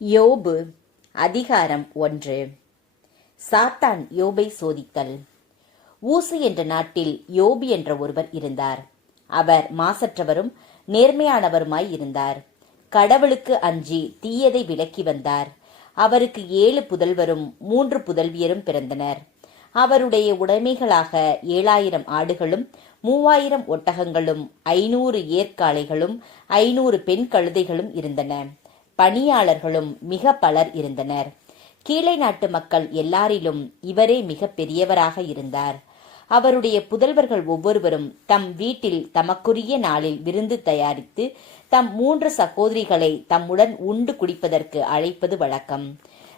யோபு அதிகாரம் 1. சாத்தான் யோபை சோதித்தல். ஊசு என்ற நாட்டில் யோபு என்ற ஒருவர் இருந்தார். அவர் மாசற்றவரும் நேர்மையானவருமாய் இருந்தார். கடவுளுக்கு அஞ்சி தீயதை விலக்கி வந்தார். அவருக்கு 7 புதல்வரும் 3 புதல்வியரும் பிறந்தனர். அவருடைய உடைமைகளாக 7000 ஆடுகளும் 3000 ஒட்டகங்களும் 500 ஏர்க்காளைகளும் 500 பெண் கழுதைகளும் இருந்தன. பணியாளர்களும் மிக பலர் இருந்தனர். கீழை நாட்டு மக்கள் எல்லாரிலும் இவரே மிக பெரியவராக இருந்தார். அவருடைய புதல்வர்கள் ஒவ்வொருவரும் தம் வீட்டில் தமக்குரிய நாளில் விருந்து தயாரித்து தம் 3 சகோதரிகளை தம்முடன் உண்டு குடிப்பதற்கு அழைப்பது வழக்கம்.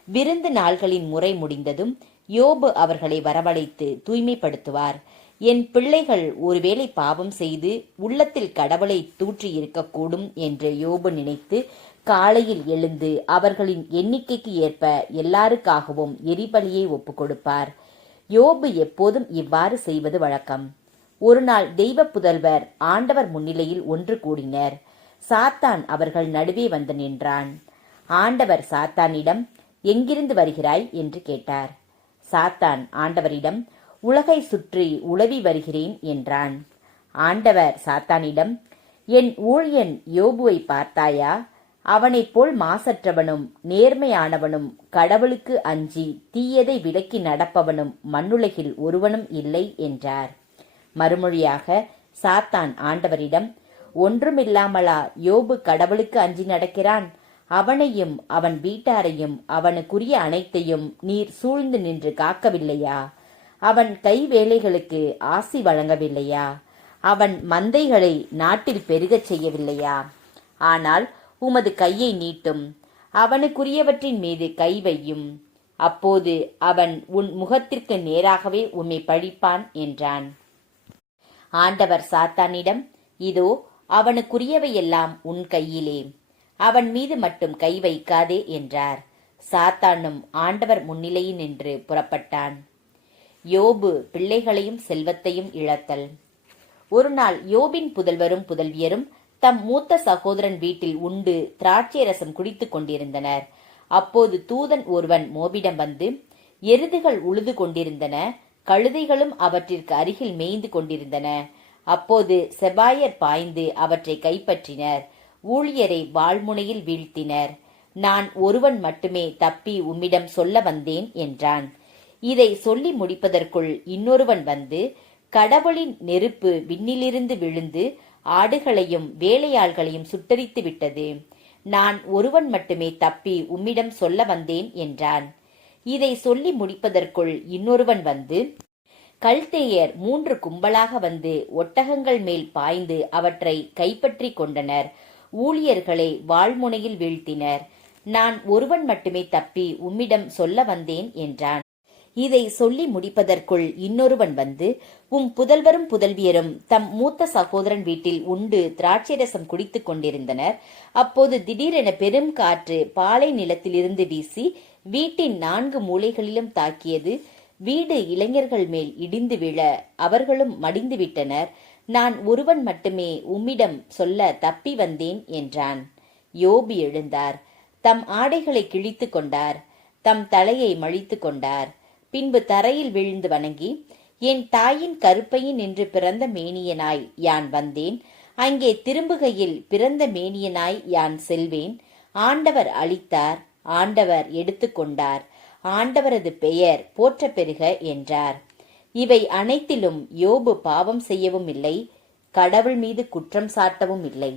விருந்து நாள்களின் முறை முடிந்ததும் யோபு அவர்களை வரவழைத்து தூய்மைப்படுத்துவார். என் பிள்ளைகள் ஒருவேளை பாவம் செய்து உள்ளத்தில் கடவுளை தூற்றி இருக்கக்கூடும் என்று யோபு நினைத்து காலையில் எழுந்து அவர்களின் எண்ணிக்கைக்கு ஏற்ப எல்லாருக்காகவும் எரிபலியை ஒப்பு கொடுப்பார். யோபு எப்போதும் இவ்வாறு செய்வது வழக்கம். ஒரு நாள் தெய்வ புதல்வர் ஆண்டவர் முன்னிலையில் ஒன்று கூடினர். சாத்தான் அவர்கள் நடுவே வந்து நின்றான். ஆண்டவர் சாத்தானிடம், எங்கிருந்து வருகிறாய் என்று கேட்டார். சாத்தான் ஆண்டவரிடம், உலகை சுற்றி உலவி வருகிறேன் என்றான். ஆண்டவர் சாத்தானிடம், என் ஊழியன் யோபுவை பார்த்தாயா? அவனைப் போல் மாசற்றவனும் நேர்மையானவனும் கடவுளுக்கு அஞ்சி தீயதை விலக்கி நடப்பவனும் மண்ணுலகில் ஒருவனும் இல்லை என்றார். மறுமொழியாக சாத்தான் ஆண்டவரிடம், ஒன்றுமில்லாமலா யோபு கடவுளுக்கு அஞ்சி நடக்கிறான்? அவனையும் அவன் வீட்டாரையும் அவனுக்குரிய அனைத்தையும் நீர் சூழ்ந்து நின்று காக்கவில்லையா? அவன் கை வேலைகளுக்கு ஆசி வழங்கவில்லையா? அவன் மந்தைகளை நாட்டில் பெருகச் செய்யவில்லையா? ஆனால் உமது கையை நீட்டும், அவனுக்குரியவற்றின் மீது கை வையும். அப்போது அவன் உன் முகத்திற்கு நேராகவே உம்மை பழிப்பான் என்றான். ஆண்டவர் சாத்தானிடம், இதோ அவனுக்குரியவையெல்லாம் உன் கையிலே, அவன் மீது மட்டும் கை வைக்காதே என்றார். சாத்தானும் ஆண்டவர் முன்னிலையில் நின்று புறப்பட்டான். யோபு பிள்ளைகளையும் செல்வத்தையும் இழத்தல். ஒரு நாள் யோபின் புதல்வரும் புதல்வியரும் தம் மூத்த சகோதரன் வீட்டில் உண்டு திராட்சை ரசம் குடித்துக் கொண்டிருந்தனர். அப்போது தூதன் ஒருவன் மோபிடம் வந்து, எருதுகள் உழுது கொண்டிருந்தன, கழுதைகளும் அவற்றிற்கு அருகில் மேய்ந்து கொண்டிருந்தன. அப்போது செபாயர் பாய்ந்து அவற்றை கைப்பற்றினர். ஊழியரை வாள்முனையில் வீழ்த்தினர். நான் ஒருவன் மட்டுமே தப்பி உம்மிடம் சொல்ல வந்தேன் என்றான். இதை சொல்லி முடிப்பதற்குள் இன்னொருவன் வந்து, கடவுளின் நெருப்பு விண்ணிலிருந்து விழுந்து ஆடுகளையும் வேலையாள்களையும் சுட்டரித்து விட்டது. நான் ஒருவன் மட்டுமே தப்பி உம்மிடம் சொல்ல வந்தேன் என்றான். இதை சொல்லி முடிப்பதற்குள் இன்னொருவன் வந்து, கல்தேயர் 3 கும்பலாக வந்து ஒட்டகங்கள் மேல் பாய்ந்து அவற்றை கைப்பற்றி கொண்டனர். ஊழியர்களை வாள்முனையில் வீழ்த்தினர். நான் ஒருவன் மட்டுமே தப்பி உம்மிடம் சொல்ல வந்தேன் என்றான். இதை சொல்லி முடிப்பதற்குள் இன்னொருவன் வந்து, உம் புதல்வரும் புதல்வியரும் தம் மூத்த சகோதரன் வீட்டில் உண்டு திராட்சை ரசம் குடித்துக் கொண்டிருந்தனர். அப்போது திடீரென பெரும் காற்று பாலை நிலத்திலிருந்து வீசி வீட்டின் 4 மூலைகளிலும் தாக்கியது. வீடு இளைஞர்கள் மேல் இடிந்து விழ அவர்களும் மடிந்து விட்டனர். நான் ஒருவன் மட்டுமே உம்மிடம் சொல்ல தப்பி வந்தேன் என்றான். யோபு எழுந்தார். தம் ஆடைகளை கிழித்து கொண்டார். தம் தலையை மழித்து கொண்டார். பின்பு தரையில் விழுந்து வணங்கி, என் தாயின் கருப்பையின் நின்று பிறந்த மேனியனாய் யான் வந்தேன். அங்கே திரும்புகையில் பிறந்த மேனியனாய் யான் செல்வேன். ஆண்டவர் அளித்தார், ஆண்டவர் எடுத்து கொண்டார். ஆண்டவரது பெயர் போற்ற பெறுக என்றார். இவை அனைத்திலும் யோபு பாவம் செய்யவும் இல்லை, கடவுள் மீது குற்றம் சாட்டவும் இல்லை.